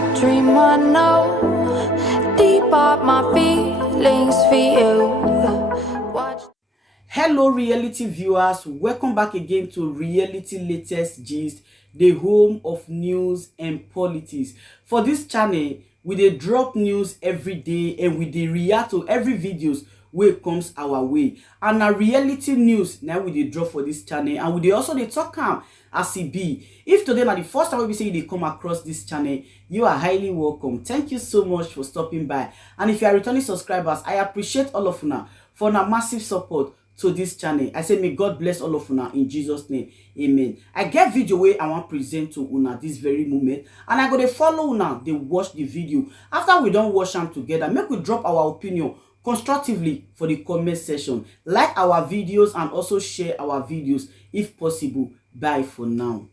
a dream I know, deep up my feelings for you. Watch. Hello reality viewers, welcome back again to Reality Latest Gist, the home of news and politics. For this channel, we dey drop news every day and we dey react to every videos wey comes our way. And na reality news now we dey drop for this channel, and we dey also dey talk am as e be. If today na the first time we say you dey come across this channel, you are highly welcome. Thank you so much for stopping by. And if you are returning subscribers, I appreciate all of una for una massive support to this channel. I say may God bless all of una in Jesus name, amen. I get video wey I want present to una this very moment, and I go dey follow una dey watch the video. After we don watch am together, make we drop our opinion constructively for the comment section. Like our videos and also share our videos if possible. Bye for now.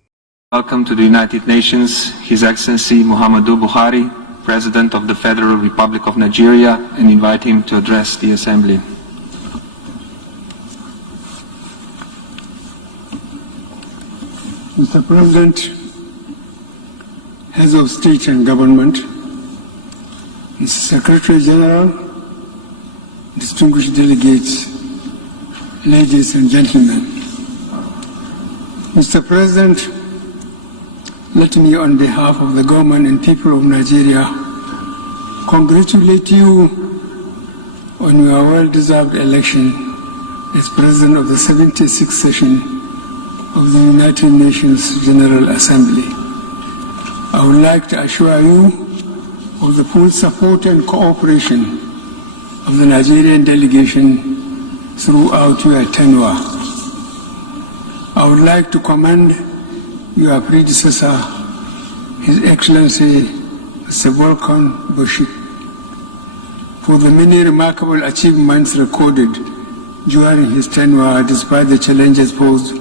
Welcome to the United Nations, His Excellency Muhammadu Buhari, President of the Federal Republic of Nigeria, and invite him to address the Assembly. Mr. President, Heads of State and Government, Mr. Secretary General, distinguished delegates, ladies and gentlemen. Mr. President, let me on behalf of the government and people of Nigeria congratulate you on your well-deserved election as President of the 76th session of the United Nations General Assembly. I would like to assure you of the full support and cooperation of the Nigerian delegation throughout your tenure. I would like to commend your predecessor, His Excellency Mr. Volkan Bashir, for the many remarkable achievements recorded during his tenure despite the challenges posed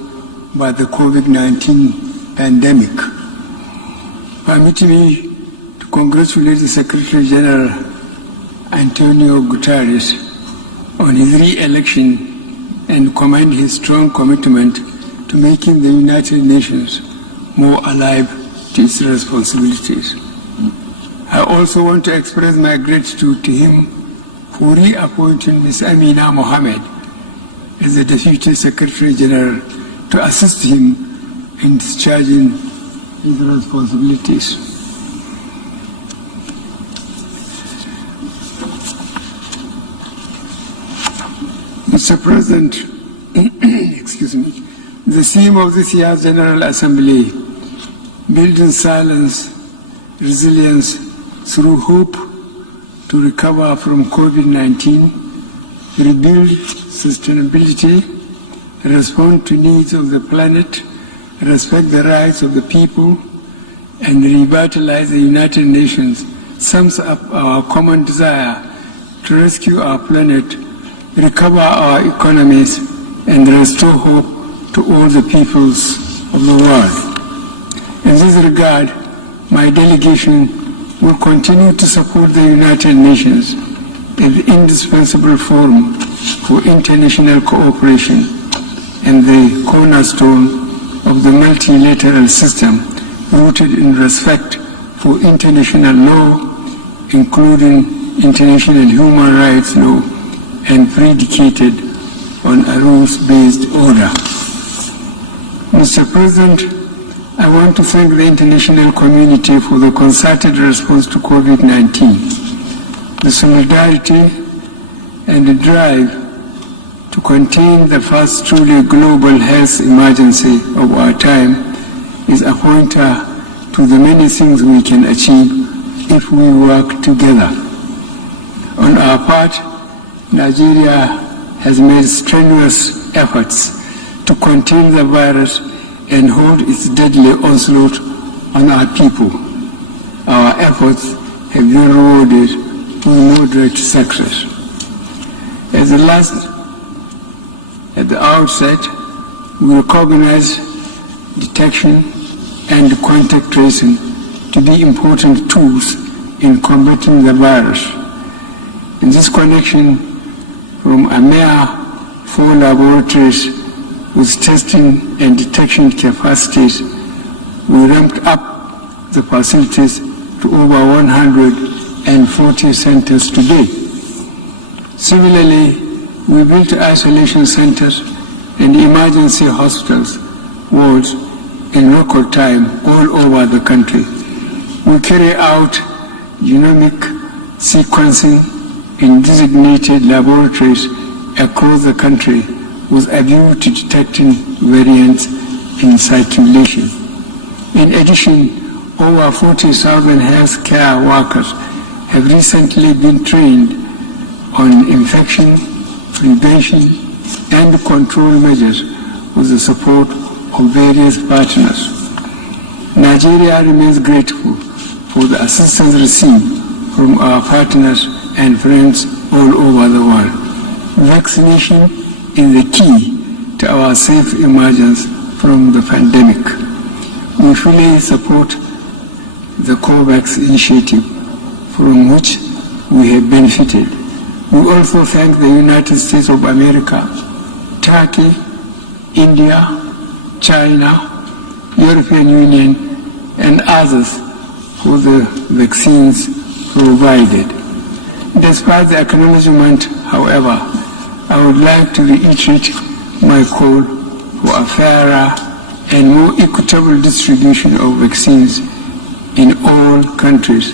by the COVID-19 pandemic. Permit me to congratulate the Secretary General Antonio Guterres on his re-election and commend his strong commitment to making the United Nations more alive to its responsibilities. I also want to express my gratitude to him for reappointing Ms. Amina Mohammed as the Deputy Secretary General to assist him in discharging his responsibilities. Mr. President, excuse me, the theme of this year's General Assembly, building silence, resilience through hope to recover from COVID-19, rebuild sustainability, respond to needs of the planet, respect the rights of the people, and revitalize the United Nations sums up our common desire to rescue our planet, recover our economies, and restore hope to all the peoples of the world. In this regard, my delegation will continue to support the United Nations as the indispensable forum for international cooperation and the cornerstone of the multilateral system rooted in respect for international law, including international human rights law, and predicated on a rules-based order. Mr. President, I want to thank the international community for the concerted response to COVID-19, the solidarity and the drive to contain the first truly global health emergency of our time is a pointer to the many things we can achieve if we work together. On our part, Nigeria has made strenuous efforts to contain the virus and hold its deadly onslaught on our people. Our efforts have been rewarded with moderate success. At the outset, we recognize detection and contact tracing to be important tools in combating the virus. In this connection, from a mere 4 laboratories with testing and detection capacities, we ramped up the facilities to over 140 centers today. Similarly, we built isolation centers and emergency hospitals wards in record time all over the country. We carry out genomic sequencing in designated laboratories across the country with a view to detecting variants in circulation. In addition, over 40,000 healthcare workers have recently been trained on infection prevention and control measures with the support of various partners. Nigeria remains grateful for the assistance received from our partners and friends all over the world. Vaccination is the key to our safe emergence from the pandemic. We fully support the COVAX initiative, from which we have benefited. We also thank the United States of America, Turkey, India, China, European Union, and others for the vaccines provided. Despite the acknowledgement, however, I would like to reiterate my call for a fairer and more equitable distribution of vaccines in all countries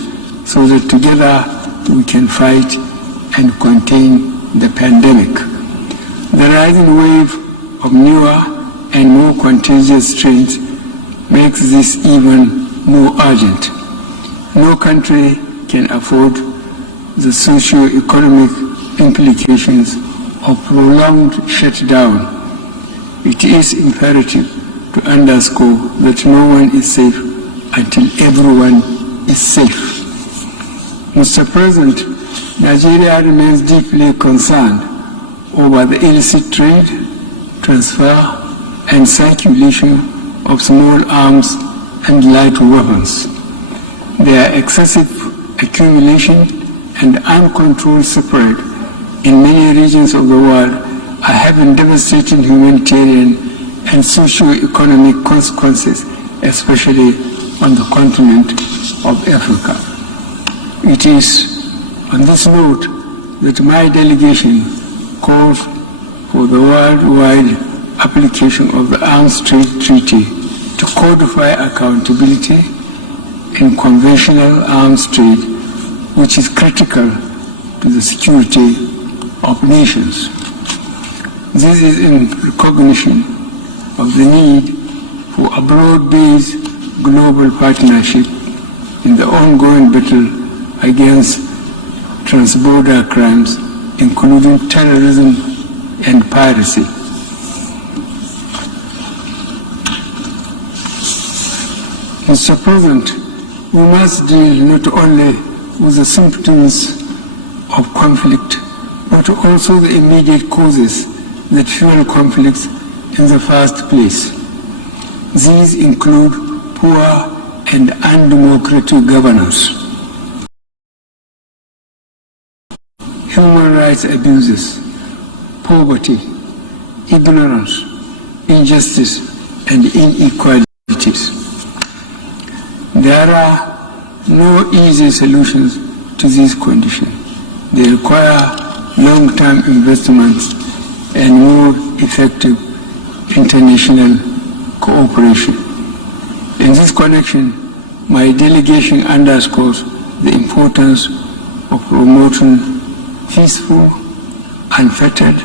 so that together we can fight and contain the pandemic. The rising wave of newer and more contagious strains makes this even more urgent. No country can afford the socio-economic implications of prolonged shutdown. It is imperative to underscore that no one is safe until everyone is safe. Mr. President, Nigeria remains deeply concerned over the illicit trade, transfer, and circulation of small arms and light weapons. Their excessive accumulation and uncontrolled spread in many regions of the world are having devastating humanitarian and socio-economic consequences, especially on the continent of Africa. It is on this note that my delegation calls for the worldwide application of the Arms Trade Treaty to codify accountability in conventional arms trade, which is critical to the security of nations. This is in recognition of the need for a broad-based global partnership in the ongoing battle against transborder crimes, including terrorism and piracy. Mr. President, we must deal not only with the symptoms of conflict, but also the immediate causes that fuel conflicts in the first place. These include poor and undemocratic governance, human rights abuses, poverty, ignorance, injustice, and inequalities. There are no easy solutions to these conditions. They require long-term investments and more effective international cooperation. In this connection, my delegation underscores the importance of promoting peaceful, unfettered,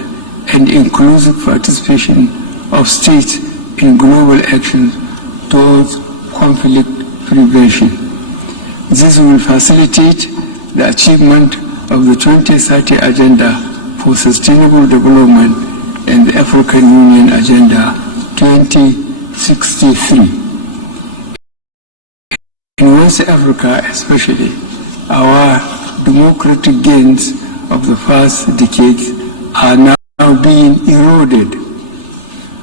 and inclusive participation of states in global actions towards conflict prevention. This will facilitate the achievement of the 2030 Agenda for Sustainable Development and the African Union Agenda 2063. In West Africa especially, our democratic gains of the past decades are now being eroded.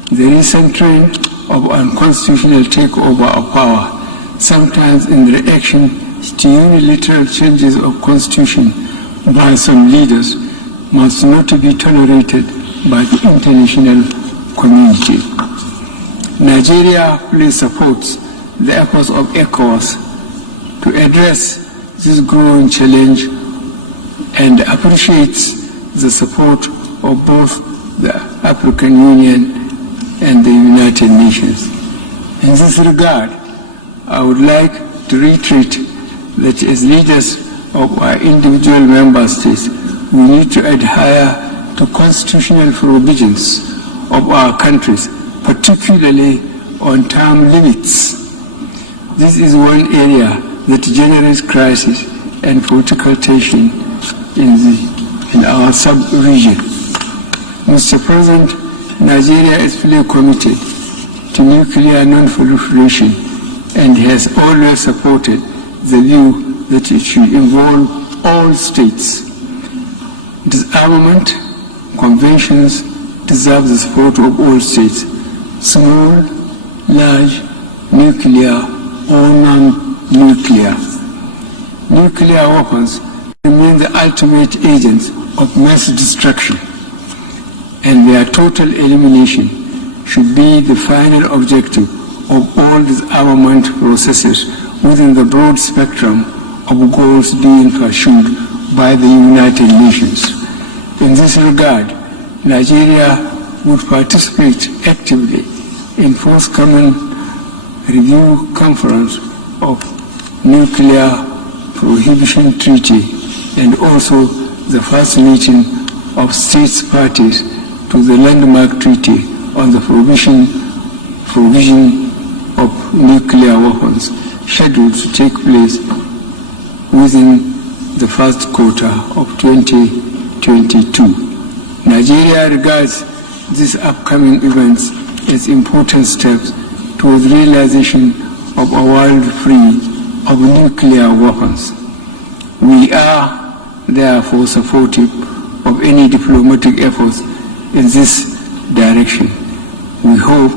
The recent trend of unconstitutional takeover of power, sometimes in reaction to unilateral changes of constitution by some leaders, must not be tolerated by the international community. Nigeria fully supports the efforts of ECOWAS to address this growing challenge and appreciates the support of both the African Union and the United Nations. In this regard, I would like to reiterate that as leaders of our individual member states, we need to adhere to constitutional provisions of our countries, particularly on term limits. This is one area that generates crisis and political tension in our sub-region. Mr. President, Nigeria is fully committed to nuclear non-proliferation and has always supported the view that it should involve all states. Disarmament conventions deserve the support of all states, small, large, nuclear, or non-nuclear. Nuclear weapons remain the ultimate agents of mass destruction, and their total elimination should be the final objective of all disarmament processes within the broad spectrum of goals being pursued by the United Nations. In this regard, Nigeria would participate actively in forthcoming review conference of nuclear prohibition treaty and also the first meeting of states parties to the landmark treaty on the provision of nuclear weapons scheduled to take place within the first quarter of 2022. Nigeria regards these upcoming events as important steps towards realization of a world free of nuclear weapons. We are therefore supportive of any diplomatic efforts in this direction. We hope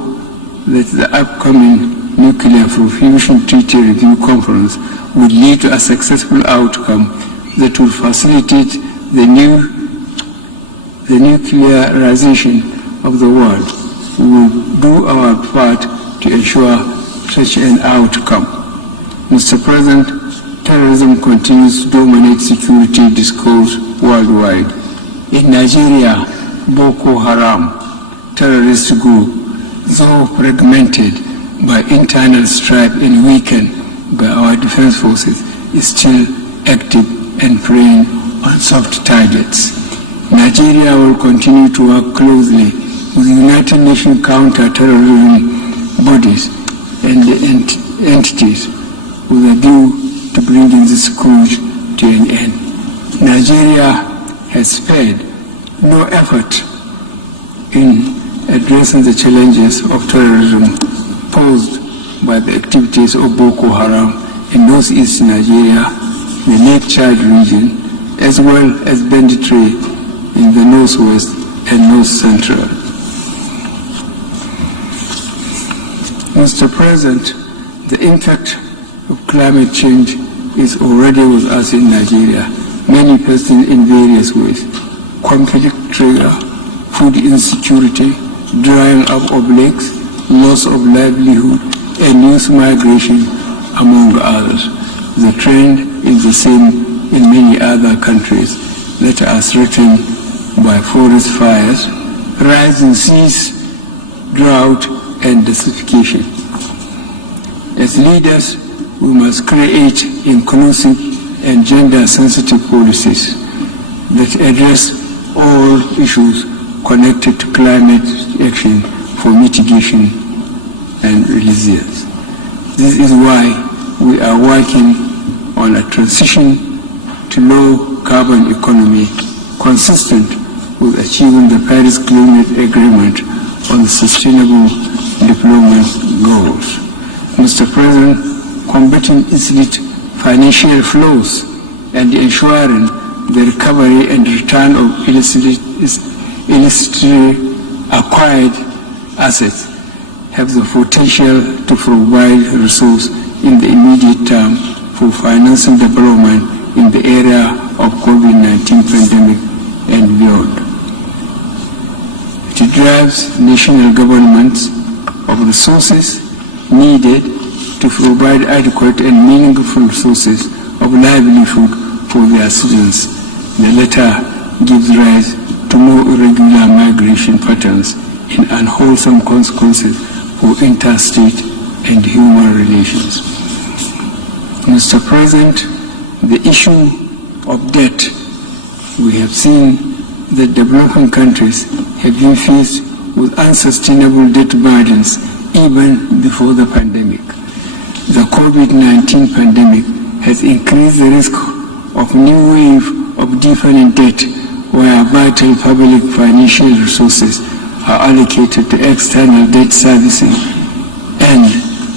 that the upcoming Nuclear Prohibition Treaty Review Conference would lead to a successful outcome that will facilitate the nuclearization of the world. We will do our part to ensure such an outcome. Mr. President, terrorism continues to dominate security discourse worldwide. In Nigeria, Boko Haram, terrorist group, though fragmented by internal strife and weakened by our defense forces, is still active and preying on soft targets. Nigeria will continue to work closely with United Nations counter-terrorism bodies and entities with a view to bringing this scourge to an end. Nigeria has spared no effort in addressing the challenges of terrorism posed by the activities of Boko Haram in northeast Nigeria, the Lake Chad region, as well as banditry in the northwest and north central. Mr. President, the impact of climate change is already with us in Nigeria, manifesting in various ways: conflict trigger, food insecurity, drying up of lakes, loss of livelihood, and youth migration, among others. The trend is the same in many other countries that are threatened by forest fires, rising seas, drought, and desertification. As leaders, we must create inclusive and gender-sensitive policies that address all issues connected to climate action for mitigation and resilience. This is why we are working on a transition to low-carbon economy consistent with achieving the Paris Climate Agreement on the Sustainable Development Goals. Mr. President, combating illicit financial flows and ensuring the recovery and return of illicitly acquired assets have the potential to provide resources in the immediate term for financing development in the area of COVID-19 pandemic and beyond. It drives national governments of resources needed to provide adequate and meaningful sources of livelihood for their citizens. The latter gives rise to more irregular migration patterns and unwholesome consequences for interstate and human relations. Mr. President, the issue of debt, we have seen that developing countries have been faced with unsustainable debt burdens even before the pandemic. The COVID-19 pandemic has increased the risk of new wave of deepening debt, where vital public financial resources are allocated to external debt servicing and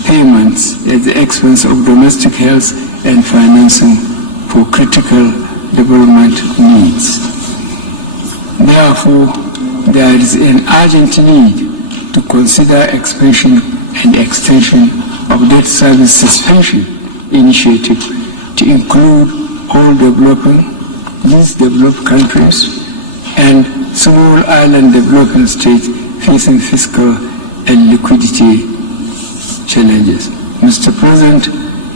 payments at the expense of domestic health and financing for critical development needs. Therefore, there is an urgent need to consider expansion and extension of debt service suspension initiative to include all least developed countries and small island developing states facing fiscal and liquidity challenges. Mr. President,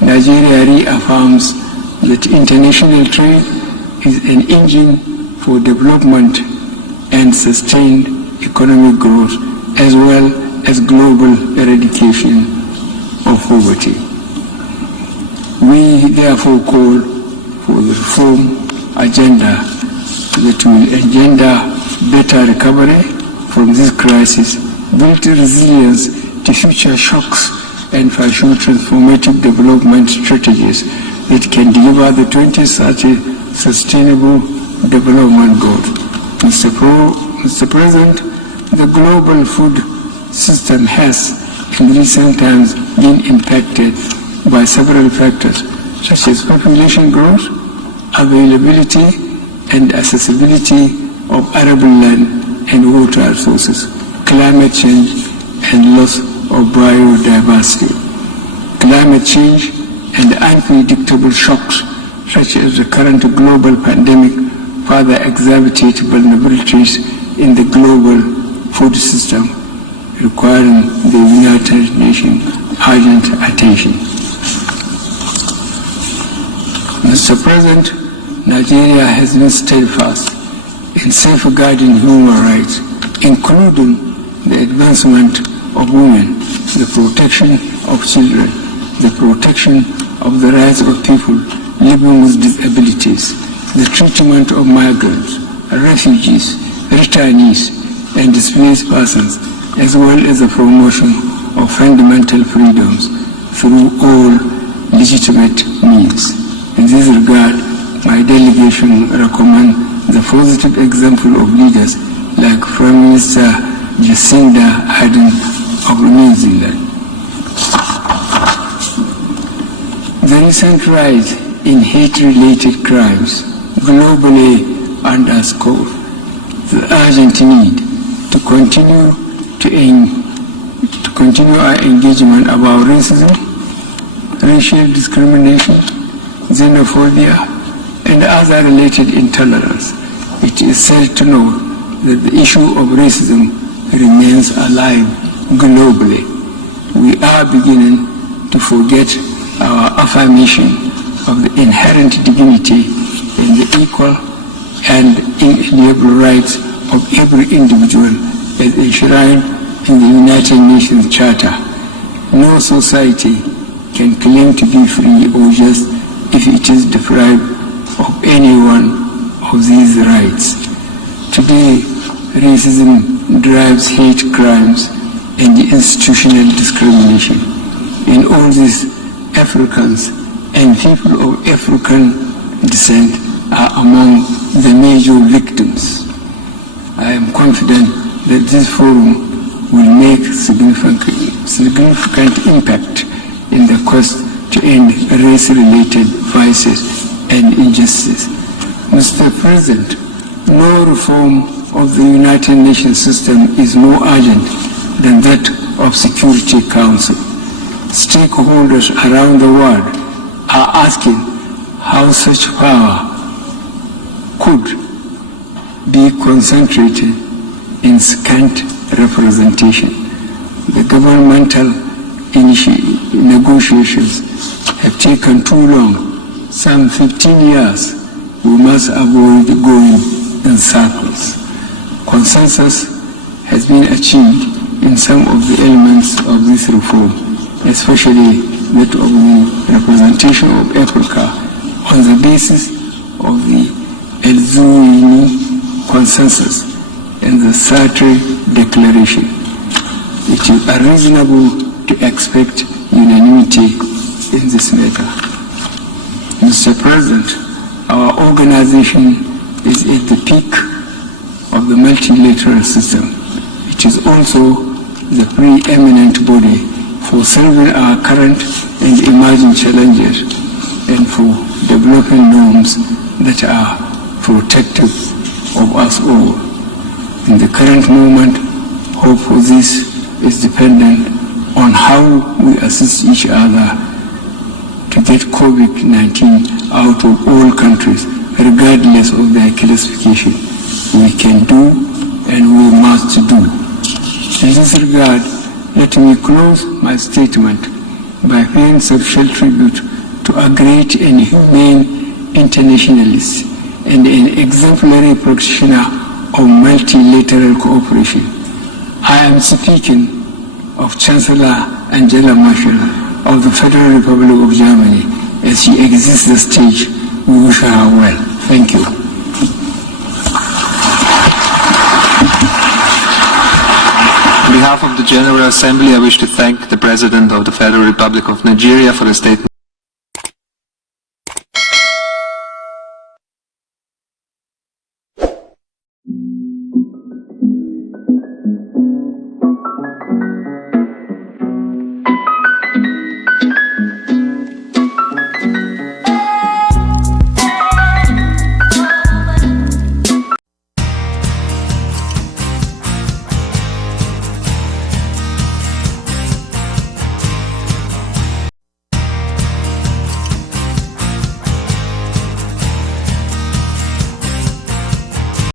Nigeria reaffirms that international trade is an engine for development and sustained economic growth, as well as global eradication of poverty. We therefore call for the reform agenda that will engender better recovery from this crisis, build resilience to future shocks, and pursue transformative development strategies that can deliver the 2030 Sustainable Development Goals. Mr. President, the global food system has in recent times been impacted by several factors, such as population growth, availability and accessibility of arable land and water resources, climate change and loss of biodiversity. Climate change and unpredictable shocks, such as the current global pandemic, further exacerbate vulnerabilities in the global food system, requiring the United Nations urgent attention. Mr. President, Nigeria has been steadfast in safeguarding human rights, including the advancement of women, the protection of children, the protection of the rights of people living with disabilities, the treatment of migrants, refugees, returnees, and displaced persons, as well as the promotion of fundamental freedoms through all legitimate means. In this regard, my delegation recommends the positive example of leaders like Prime Minister Jacinda Ardern of New Zealand. The recent rise in hate-related crimes globally underscore the urgent need to continue our engagement about racism, racial discrimination, xenophobia, and other related intolerance. It is sad to know that the issue of racism remains alive globally. We are beginning to forget our affirmation of the inherent dignity and the equal and inalienable rights of every individual as enshrined in the United Nations Charter. No society can claim to be free or just if it is deprived of any one of these rights. Today, racism drives hate crimes and institutional discrimination. In all this, Africans and people of African descent are among the major victims. I am confident that this forum will make significant impact in the quest to end race-related vices and injustice. Mr. President, no reform of the United Nations system is more urgent than that of Security Council. Stakeholders around the world are asking how such power could be concentrated in scant representation. The governmental negotiations have taken too long, some 15 years, we must avoid going in circles. Consensus has been achieved in some of the elements of this reform, especially that of the representation of Africa on the basis of the El-Zuwaini Consensus and the Sartre Declaration. It is unreasonable to expect unanimity in this matter. Mr. President, our organization is at the peak of the multilateral system. It is also the preeminent body for solving our current and emerging challenges and for developing norms that are protective of us all. In the current moment, hope for this is dependent on how we assist each other to get COVID-19 out of all countries, regardless of their classification. We can do and we must do. In this regard, let me close my statement by paying special tribute to a great and humane internationalist and an exemplary practitioner of multilateral cooperation. I am speaking of Chancellor Angela Merkel of the Federal Republic of Germany. As she exits the stage, we wish her well. Thank you. On behalf of the General Assembly, I wish to thank the President of the Federal Republic of Nigeria for the statement.